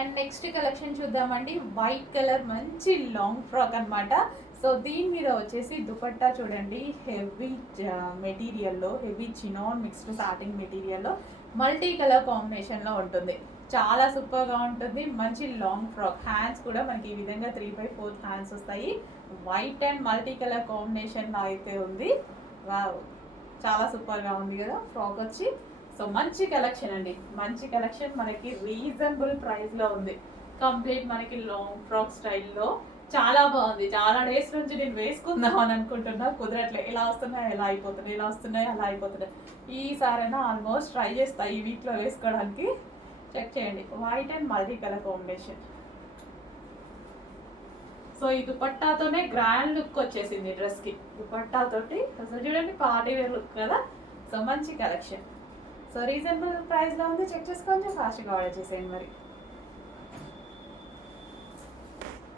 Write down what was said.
And next collection చూద్దామండి. White colour మంచి long frock అన్నమాట. సో దీని మీద వచ్చేసి దుపట్టా చూడండి, హెవీ మెటీరియల్లో, హెవీ చినాన్ మిక్స్డ్ సాటిన్ మెటీరియల్లో మల్టీ కలర్ కాంబినేషన్లో ఉంటుంది. చాలా సూపర్గా ఉంటుంది. మంచి లాంగ్ ఫ్రాక్. హ్యాండ్స్ కూడా మనకి ఈ విధంగా 3/4 హ్యాండ్స్ వస్తాయి. White and multi colour combination అయితే ఉంది. వావ్, చాలా సూపర్గా ఉంది కదా ఫ్రాక్ వచ్చి. సో మంచి కలెక్షన్ అండి, మంచి కలెక్షన్. మనకి రీజనబుల్ ప్రైస్లో ఉంది. కంప్లీట్ మనకి లాంగ్ ఫ్రాక్ స్టైల్లో చాలా బాగుంది. చాలా డేస్ నుంచి నేను వేసుకుందాం అని అనుకుంటున్నా, కుదరట్లే. ఎలా వస్తున్నాయి ఎలా అయిపోతున్నాయి, ఎలా వస్తున్నాయి అలా అయిపోతున్నాయి. ఈసారైనా ఆల్మోస్ట్ ట్రై చేస్తా ఈ వీక్లో వేసుకోవడానికి. చెక్ చేయండి, white and multi colour combination. So ఈ దుపట్టాతోనే గ్రాండ్ లుక్ వచ్చేసింది డ్రెస్కి. దుపట్టాతోటి అసలు చూడండి పార్టీ వేర్ లుక్ కదా. సో మంచి కలెక్షన్. సో రీజనబుల్ ప్రైస్లో ఉంది. చెక్ చేసుకోండి, ఫాస్ట్గా ఆర్డర్ చేసేయండి మరి.